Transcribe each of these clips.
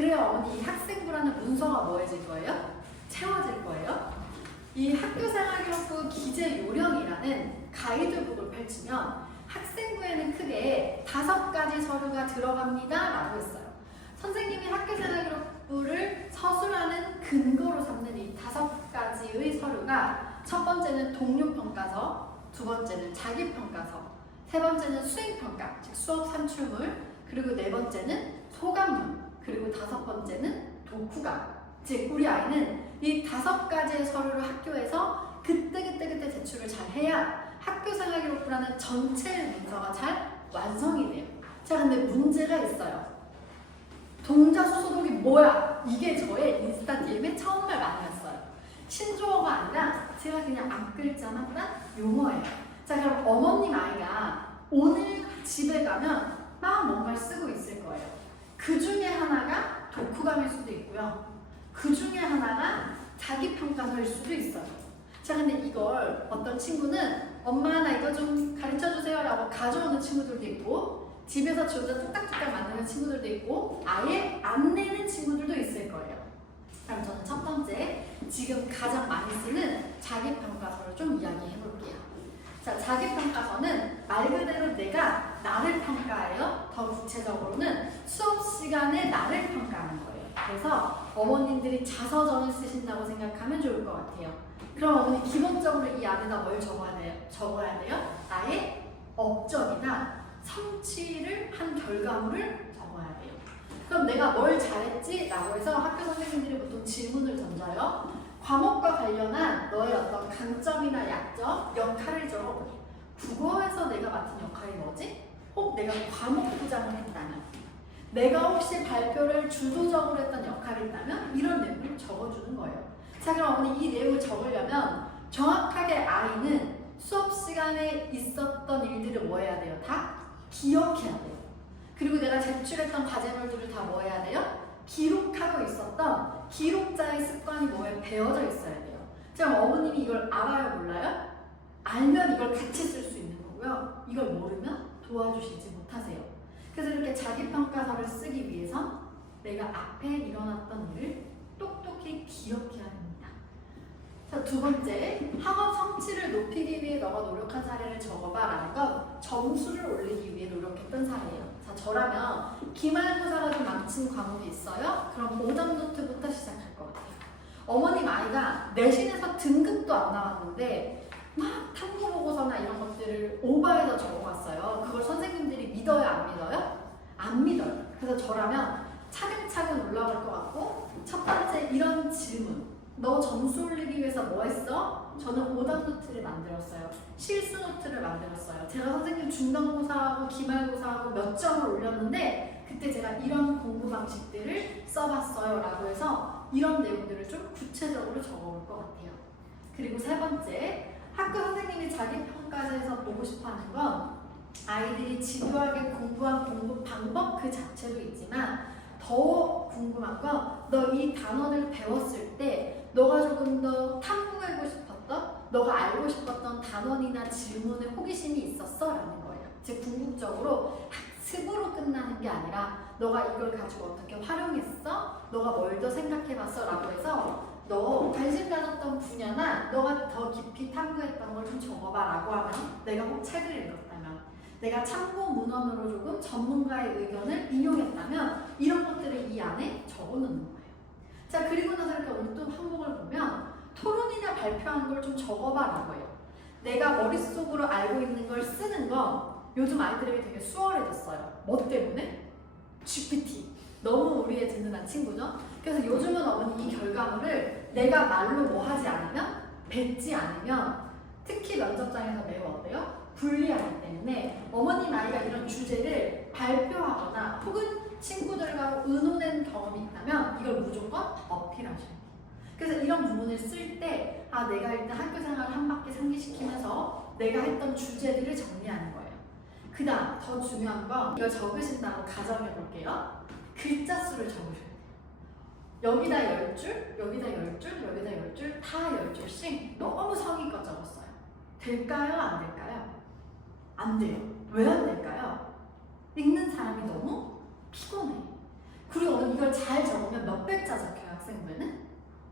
그래야 어머니 이 학생부라는 문서가 뭐해질 거예요? 채워질 거예요. 이 학교생활기록부 기재 요령이라는 가이드북을 펼치면 학생부에는 크게 5가지 서류가 들어갑니다 라고 했어요. 선생님이 학교생활기록부를 서술하는 근거로 삼는 이 5가지의 서류가 첫 번째는 동료평가서, 두 번째는 자기평가서, 세 번째는 수행평가, 즉 수업 산출물, 그리고 네 번째는 소감문, 그리고 5번째는 독후감. 즉 우리 아이는 이 5가지의 서류를 학교에서 그때 제출을 잘 해야 학교생활기록부라는 전체 문서가 잘 완성이 돼요. 자, 근데 문제가 있어요. 동자수소독이 뭐야? 이게 저의 인스타 DM에 정말 많이 왔어요. 신조어가 아니라 제가 그냥 앞글자만 딴 용어예요. 자, 그럼 어머님 아이가 오늘 집에 가면 막 뭔가를 쓰고 있을 거예요. 그 중에 하나가 독후감일 수도 있고요. 그 중에 하나가 자기평가서일 수도 있어요. 자, 근데 이걸 어떤 친구는 엄마 나 이거 좀 가르쳐주세요 라고 가져오는 친구들도 있고, 집에서 지 혼자 뚝딱뚝딱 만드는 친구들도 있고, 아예 안 내는 친구들도 있을 거예요. 그럼 저는 첫 번째, 지금 가장 많이 쓰는 자기평가서를 좀 이야기해 볼게요. 자, 자기평가서는 말 그대로 내가 나를 평가해요. 더 구체적으로는 수업 시간에 나를 평가하는 거예요. 그래서 어머님들이 자서전을 쓰신다고 생각하면 좋을 것 같아요. 그럼 어머니 기본적으로 이 안에다 뭘 적어야 돼요? 나의 업적이나 성취를 한 결과물을 적어야 돼요. 그럼 내가 뭘 잘했지? 라고 해서 학교 선생님들이 보통 질문을 던져요. 과목과 관련한 너의 어떤 강점이나 약점, 역할을 적어보기. 국어에서 내가 맡은 역할이 뭐지? 혹 내가 과목 부장을 했다면, 내가 혹시 발표를 주도적으로 했던 역할이 있다면 이런 내용을 적어주는 거예요. 자, 그럼 어머니 이 내용을 적으려면 정확하게 아이는 수업 시간에 있었던 일들을 뭐 해야 돼요? 다 기억해야 돼요. 그리고 내가 제출했던 과제물들을 다 뭐 해야 돼요? 기록하고 있었던 기록자의 습관이 뭐에 배어져 있어야 돼요. 자, 그럼 어머님이 이걸 알아요? 몰라요? 알면 이걸 같이 쓸 수 있는 거고요. 이걸 모르면 도와주시지 못하세요. 그래서 이렇게 자기평가서를 쓰기 위해선 내가 앞에 일어났던 일을 똑똑히 기억해야 됩니다. 자, 두 번째, 학업 성취를 높이기 위해 너가 노력한 사례를 적어봐 라는 건 점수를 올리기 위해 노력했던 사례예요. 자, 저라면 기말고사가 좀 망친 과목이 있어요? 그럼 오답노트부터 시작할 것 같아요. 어머님 아이가 내신에서 등급도 안 나왔는데 막 탐구보고서나 이런 것들을 오버해서 적어왔어요. 그걸 선생님들이 믿어요? 안 믿어요? 안 믿어요. 그래서 저라면 차근차근 올라갈 것 같고, 첫 번째 이런 질문. 너 점수 올리기 위해서 뭐 했어? 저는 오답노트를 만들었어요. 실수노트를 만들었어요. 제가 선생님 중간고사하고 기말고사하고 몇 점을 올렸는데 그때 제가 이런 공부 방식들을 써봤어요 라고 해서 이런 내용들을 좀 구체적으로 적어볼 것 같아요. 그리고 세 번째, 학교 선생님이 자기평가서에서 보고 싶어하는 건 아이들이 집요하게 공부한 공부 방법 그 자체도 있지만 더 궁금한 건 너 이 단원을 배웠을 때 너가 조금 더 탐구하고 싶었던, 너가 알고 싶었던 단원이나 질문에 호기심이 있었어? 라는 거예요. 즉 궁극적으로 학습으로 끝나는 게 아니라 너가 이걸 가지고 어떻게 활용했어? 너가 뭘 더 생각해봤어? 라고 해서 너 관심 가졌던 분야나 너가 더 깊이 탐구했던 걸 좀 적어봐 라고 하면, 내가 혹 책을 읽었다면, 내가 참고 문헌으로 조금 전문가의 의견을 인용했다면 이런 것들을 이 안에 적어놓는 거예요. 자, 그리고 나서 이렇게 오늘 또 항목을 보면 토론이나 발표하는 걸 좀 적어봐 라고 해요. 내가 머릿속으로 알고 있는 걸 쓰는 건 요즘 아이들에게 되게 수월해졌어요. 뭐 때문에? GPT. 너무 우리의 든든한 친구죠? 그래서 요즘은 어머니 이 결과물을 내가 말로 뭐 하지 않으면, 뱉지 않으면 특히 면접장에서 매우 어때요? 불리하기 때문에 어머님 아이가 이런 주제를 발표하거나 혹은 친구들과 의논한 경험이 있다면 이걸 무조건 어필하셔야 돼요. 그래서 이런 부분을 쓸 때 내가 일단 학교 생활을 한 바퀴 상기시키면서 내가 했던 주제들을 정리하는 거예요. 그 다음 더 중요한 건 이걸 적으신다고 가정해 볼게요. 글자 수를 적으셔야 돼요. 여기다 10줄, 여기다 10줄, 여기다 10줄, 다 10줄씩 너무 성의껏 적었어요. 될까요? 안 될까요? 안 돼요. 왜 안 될까요? 읽는 사람이 너무 피곤해. 그리고 이걸 이걸 잘 적으면 몇 백자 적혀요, 학생들은?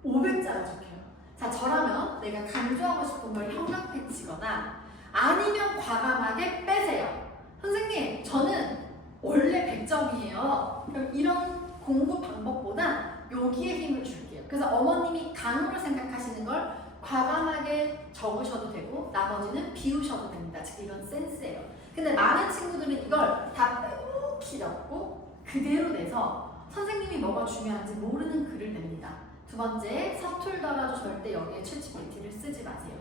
500자가 적혀요. 자, 저라면 내가 강조하고 싶은 걸 형광펜 치거나 아니면 과감하게 빼세요. 선생님, 저는 원래 100점이에요. 그럼 이런 공부 방법보다 여기에 힘을 줄게요. 그래서 어머님이 강으로 생각하시는 걸 과감하게 적으셔도 되고 나머지는 비우셔도 됩니다. 즉 이런 센스예요. 근데 많은 친구들은 이걸 다 빼곡히 적고 그대로 내서 선생님이 뭐가 중요한지 모르는 글을 냅니다. 두 번째, 서툴더라도 절대 여기에 챗GPT를 쓰지 마세요.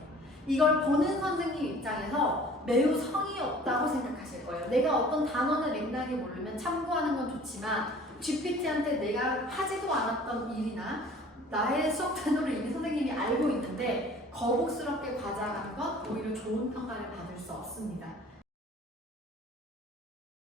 이걸 보는 선생님 입장에서 매우 성의 없다고 생각하실 거예요. 내가 어떤 단어를 맥락에 모르면 참고하는 건 좋지만 GPT한테 내가 하지도 않았던 일이나 나의 수업 태도를 이미 선생님이 알고 있는데 거북스럽게 과장하는 건 오히려 좋은 평가를 받을 수 없습니다.